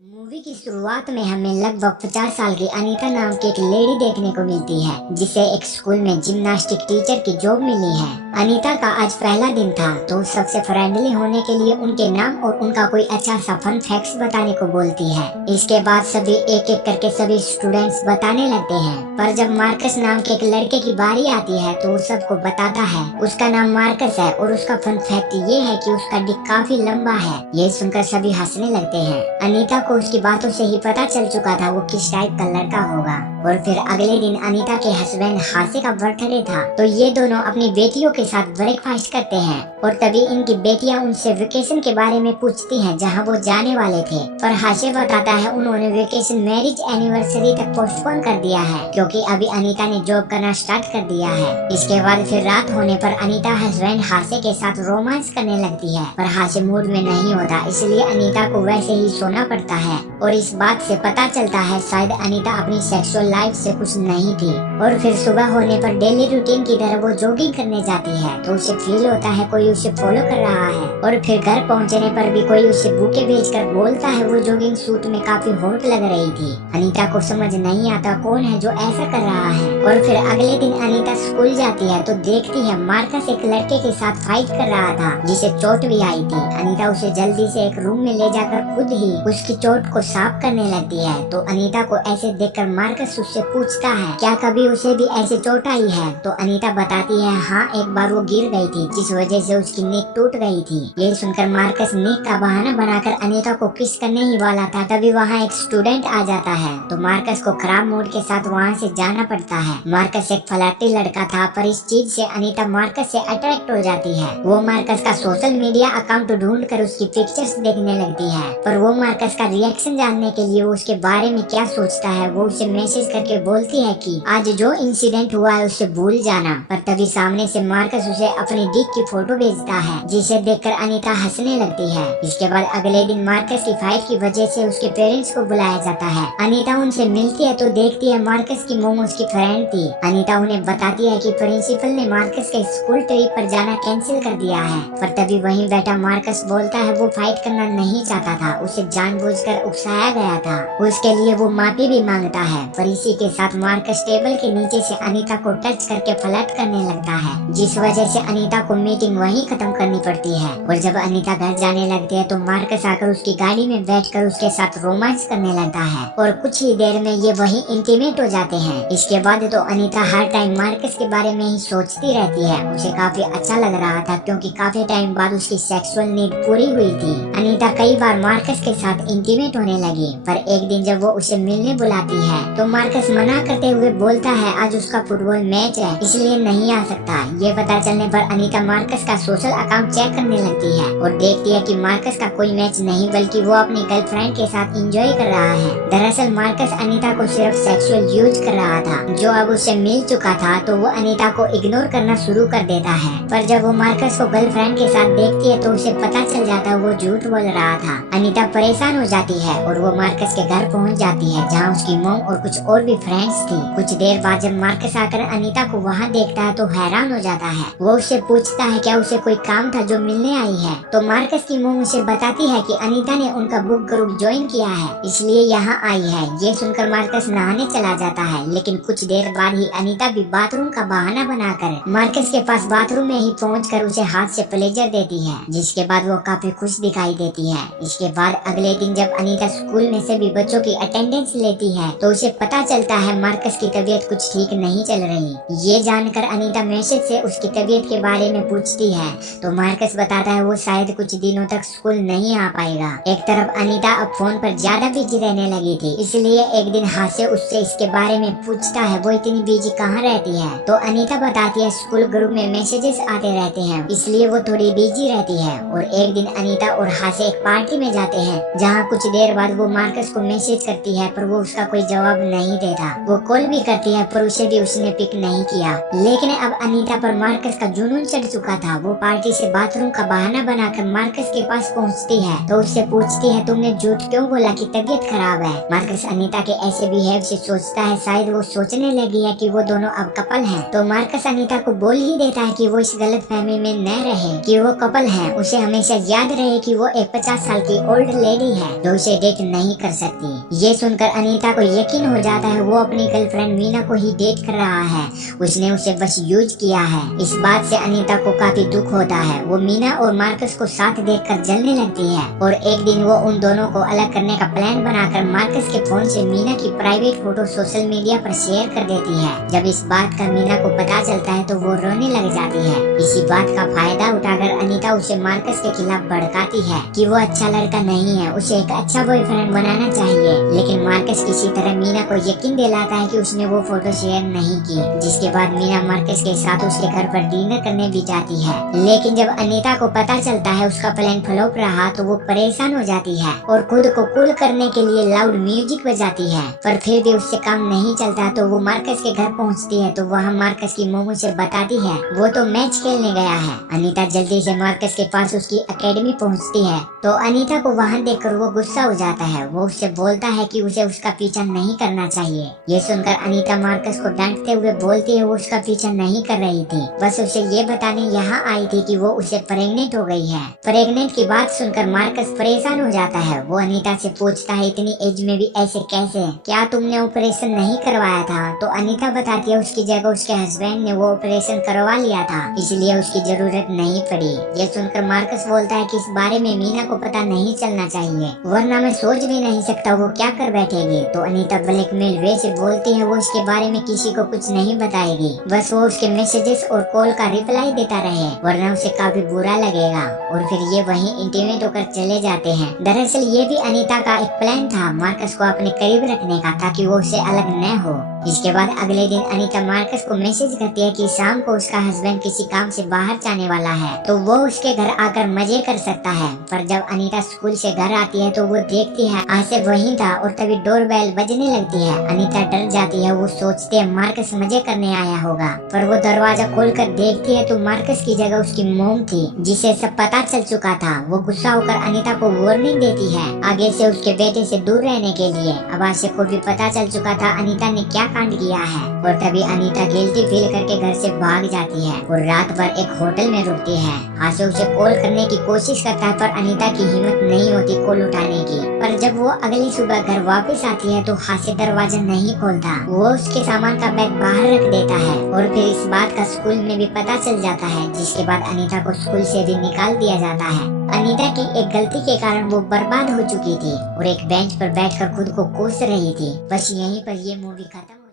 Movie की शुरुआत में हमें लगभग 50 साल की अनीता नाम की एक लेडी देखने को मिलती है जिसे एक स्कूल में जिम्नास्टिक टीचर की जॉब मिली है। अनीता का आज पहला दिन था तो सबसे फ्रेंडली होने के लिए उनके नाम और उनका कोई अच्छा सा फन फैक्ट्स बताने को बोलती है। इसके बाद सभी एक एक करके सभी स्टूडेंट्स बताने लगते हैं, पर जब मार्कस नाम के एक लड़के की बारी आती है तो वो सबको बताता है उसका नाम मार्कस है और उसका फन फैक्ट ये है कि उसका डिक काफी लंबा है। ये सुनकर सभी हंसने लगते हैं। अनीता को उसकी बातों से ही पता चल चुका था वो किस टाइप का लड़का होगा। और फिर अगले दिन अनीता के हस्बैंड हासे का बर्थडे था तो ये दोनों अपनी बेटियों के साथ ब्रेकफास्ट करते हैं और तभी इनकी बेटियां उनसे वेकेशन के बारे में पूछती हैं जहां वो जाने वाले थे, पर हासे बताता है उन्होंने वेकेशन मैरिज एनिवर्सरी तक पोस्टपोन कर दिया है क्योंकि अभी अनीता ने जॉब करना स्टार्ट कर दिया है। इसके बाद फिर रात होने पर अनीता हस्बैंड हासे के साथ रोमांस करने लगती है, पर हासे मूड में नहीं होता इसलिए अनीता को वैसे ही सोना पड़ता है। और इस बात से पता चलता है शायद अनीता अपनी सेक्सुअल लाइफ से खुश नहीं थी। और फिर सुबह होने पर डेली रूटीन की तरह वो जॉगिंग करने जाती है तो उसे फील होता है कोई उसे फॉलो कर रहा है। और फिर घर पहुंचने पर भी कोई उसे बुके भेजकर बोलता है वो जॉगिंग सूट में काफी हॉट लग रही थी। अनीता को समझ नहीं आता कौन है जो ऐसा कर रहा है। और फिर अगले दिन अनीता स्कूल जाती है तो देखती है मार्कस एक लड़के के साथ फाइट कर रहा था जिसे चोट भी आई थी। अनीता उसे जल्दी से एक रूम में ले जाकर खुद ही उसकी चोट को साफ करने लगती है तो अनीता को ऐसे देखकर मार्कस उससे पूछता है क्या कभी उसे भी ऐसे चोट आई है, तो अनीता बताती है हाँ एक बार वो गिर गई थी जिस वजह से उसकी नेक टूट गई थी। ये सुनकर मार्कस नेक का बहाना बनाकर अनीता को किस करने ही वाला था तभी वहाँ एक स्टूडेंट आ जाता है तो मार्कस को खराब मूड के साथ वहाँ से जाना पड़ता है। मार्कस एक फ्लर्टी लड़का था पर इस चीज से अनीता मार्कस से अट्रैक्ट हो जाती है। वो मार्कस का सोशल मीडिया अकाउंट ढूंढ कर उसकी पिक्चर्स देखने लगती है, पर वो मार्कस का रिएक्शन जानने के लिए वो उसके बारे में क्या सोचता है वो उसे मैसेज करके बोलती है कि आज जो इंसिडेंट हुआ है उसे भूल जाना। पर तभी सामने से मार्कस उसे अपनी डिक की फोटो भेजता है जिसे देखकर अनीता हंसने लगती है। इसके बाद अगले दिन मार्कस की फाइट की वजह से उसके पेरेंट्स को बुलाया जाता है। अनीता उनसे मिलती है तो देखती है मार्कस की मोम उसकी फ्रेंड थी। अनीता उन्हें बताती है कि प्रिंसिपल ने मार्कस के स्कूल ट्रिप पर जाना कैंसिल कर दिया है, पर तभी वहीं बैठा मार्कस बोलता है वो फाइट करना नहीं चाहता था, उसे जानबूझकर उकसाया गया था। उसके लिए वो माफी भी मांगता है, पर इसी के साथ मार्कस टेबल के नीचे से अनीता को टच करके फ्लर्ट करने लगता है जिस वजह से अनीता को मीटिंग वहीं खत्म करनी पड़ती है। और जब अनीता घर जाने लगती है तो मार्कस आकर उसकी गाड़ी में बैठकर उसके साथ रोमांस करने लगता है और कुछ ही देर में ये वहीं इंटीमेट हो जाते हैं। इसके बाद तो अनीता हर टाइम मार्कस के बारे में ही सोचती रहती है। उसे काफी अच्छा लग रहा था क्योंकि काफी टाइम बाद उसकी सेक्सुअल नीड पूरी हुई थी। अनीता कई बार मार्कस के साथ इंटीमेट होने लगी, पर एक दिन जब वो उसे मिलने बुलाती है तो मार्कस मना करते हुए बोलता है आज उसका फुटबॉल मैच है इसलिए नहीं आ सकता। ये पता चलने पर अनीता मार्कस का सोशल अकाउंट चेक करने लगती है और देखती है कि मार्कस का कोई मैच नहीं बल्कि वो अपनी गर्लफ्रेंड के साथ एंजॉय कर रहा है। दरअसल मार्कस अनीता को सिर्फ सेक्सुअल यूज कर रहा था, जो अब उसे मिल चुका था तो वो अनीता को इग्नोर करना शुरू कर देता है। पर जब वो मार्कस को गर्लफ्रेंड के साथ देखती है तो उसे पता चल जाता है वो झूठ बोल रहा था। अनीता परेशान हो जाती है और वो मार्कस के घर पहुंच जाती है जहां उसकी मॉम और कुछ और भी फ्रेंड्स थी। कुछ देर बाद जब मार्कस आकर अनीता को वहां देखता है तो हैरान हो जाता है। वो उससे पूछता है क्या उसे कोई काम था जो मिलने आई है, तो मार्कस की मॉम उसे बताती है कि अनीता ने उनका बुक ग्रुप ज्वाइन किया है इसलिए यहाँ आई है। ये सुनकर मार्कस नहाने चला जाता है, लेकिन कुछ देर बाद ही अनीता भी बाथरूम का बहाना बनाकर मार्कस के पास बाथरूम में ही पहुंचकर उसे हाथ से प्लेजर देती है, जिसके बाद वो काफी खुश दिखाई देती है। इसके बाद अगले दिन जब अनीता स्कूल में सभी बच्चों की अटेंडेंस लेती है तो उसे पता चलता है मार्कस की तबीयत कुछ ठीक नहीं चल रही। ये जानकर अनीता मैसेज से उसकी तबीयत के बारे में पूछती है तो मार्कस बताता है वो शायद कुछ दिनों तक स्कूल नहीं आ पाएगा। एक तरफ अनीता अब फोन पर ज्यादा बिजी रहने लगी थी इसलिए एक दिन हास्य उससे इसके बारे में पूछता है वो इतनी बिजी कहाँ रहती है, तो अनीता बताती है स्कूल ग्रुप में मैसेजेस आते रहते हैं इसलिए वो थोड़ी बिजी रहती है। और एक दिन अनीता और हास्य एक पार्टी में जाते हैं जहाँ कुछ देर बाद वो मार्कस को मैसेज करती है पर वो उसका कोई जवाब नहीं देता। वो कॉल भी करती है पर उसे भी उसने पिक नहीं किया। लेकिन अब अनीता पर मार्कस का जुनून चढ़ चुका था। वो वो पार्टी से बाथरूम का बहाना बनाकर मार्कस के पास पहुंचती है तो उससे पूछती है तुमने झूठ क्यों बोला कि तबीयत खराब है। मार्कस अनीता के ऐसे बिहेव से सोचता है शायद वो सोचने लगी है कि वो दोनों अब कपल हैं। तो मार्कस अनीता को बोल ही देता है कि वो इस गलत फहमी में न रहे कि वो कपल है। उसे हमेशा याद रहे कि वो एक 50 साल की ओल्ड लेडी है जो उसे डेट नहीं कर सकती। ये सुनकर अनीता को यकीन हो जाता है वो अपनी गर्लफ्रेंड मीना को ही डेट कर रहा है, उसने उसे बस यूज किया है। इस बात से अनीता को काफी दुख होता है। वो मीना और मार्कस को साथ देखकर जलने लगती है और एक दिन वो उन दोनों को अलग करने का प्लान बनाकर मार्कस के फोन से मीना की प्राइवेट फोटो सोशल मीडिया पर शेयर कर देती है। जब इस बात का मीना को पता चलता है तो वो रोने लग जाती है। इसी बात का फायदा उठाकर अनीता उसे मार्कस के खिलाफ भड़काती है कि वो अच्छा लड़का नहीं है, उसे एक अच्छा बॉयफ्रेंड बनाना चाहिए। लेकिन मार्कस किसी तरह मीना को यकीन दिलाता है कि उसने वो फोटो शेयर नहीं की, जिसके बाद मीना मार्कस के साथ उसके घर पर डिनर करने भी जाती है। लेकिन जब अनीता को पता चलता है उसका प्लान फ्लॉप रहा तो वो परेशान हो जाती है और खुद को कूल करने के लिए लाउड म्यूजिक बजाती है, पर फिर भी उससे काम नहीं चलता। तो वो मार्कस के घर पहुंचती है तो वहाँ मार्कस की मोमो से बताती है वो तो मैच खेलने गया है। अनीता जल्दी से मार्कस के पास उसकी एकेडमी पहुंचती है तो अनीता को वहाँ देखकर वो गुस्सा हो जाता है। वो उससे बोलता है कि उसे उसका पीछा नहीं करना चाहिए। ये सुनकर अनीता मार्कस को डांटते हुए बोलती है वो उसका पीछा नहीं कर रही थी, बस उसे ये बताने यहाँ आई थी कि वो उसे प्रेग्नेंट हो गई है। प्रेग्नेंट की बात सुनकर मार्कस परेशान हो जाता है। वो अनीता से पूछता है इतनी एज में भी ऐसे कैसे, क्या तुमने ऑपरेशन नहीं करवाया था? तो अनीता बताती है उसकी जगह उसके हस्बैंड ने वो ऑपरेशन करवा लिया था, इसलिए उसकी जरूरत नहीं पड़ी। ये सुनकर मार्कस बोलता है कि इस बारे में मीना को पता नहीं चलना चाहिए, वरना मैं सोच भी नहीं सकता वो क्या कर बैठेगी। तो अनीता ब्लैकमेल वे से बोलती है वो इसके बारे में किसी को कुछ नहीं बताएगी, बस वो उसके मैसेजेस और कॉल का रिप्लाई देता रहे, वरना उसे काफी बुरा लगेगा। और फिर ये वहीं इंटीमेट होकर चले जाते हैं। दरअसल ये भी अनीता का एक प्लान था मार्कस को अपने करीब रखने का, ताकि वो उससे अलग न हो। इसके बाद अगले दिन अनीता मार्कस को मैसेज करती है कि शाम को उसका हस्बैंड किसी काम से बाहर जाने वाला है तो वो उसके घर आकर मजे कर सकता है। पर जब अनीता स्कूल से घर आती है तो वो देखती है आसिफ वहीं था और तभी डोरबेल बजने लगती है। अनीता डर जाती है, वो सोचती है मार्कस मजे करने आया होगा, पर वो दरवाजा खोलकर देखती है तो मार्कस की जगह उसकी मोम थी, जिसे सब पता चल चुका था। वो गुस्सा होकर अनीता को वार्निंग देती है आगे से उसके बेटे से दूर रहने के लिए। अब आसिफ को भी पता चल चुका था अनीता ने क्या कांड किया है और तभी अनीता गिल्टी फील करके घर से भाग जाती है और रात भर एक होटल में रुकती है। आसिफ उसे कॉल करने की कोशिश करता है पर अनीता की हिम्मत नहीं होती कॉल उठाने की। पर जब वो अगली सुबह घर वापस आती है तो हासिफ दरवाजा नहीं खोलता, वो उसके सामान का बैग बाहर रख देता है और फिर इस बात का स्कूल में भी पता चल जाता है, जिसके बाद अनीता को स्कूल से भी निकाल दिया जाता है। अनीता की एक गलती के कारण वो बर्बाद हो चुकी थी और एक बेंच पर बैठकर खुद को कोस रही थी। बस यहीं पर ये मूवी खत्म।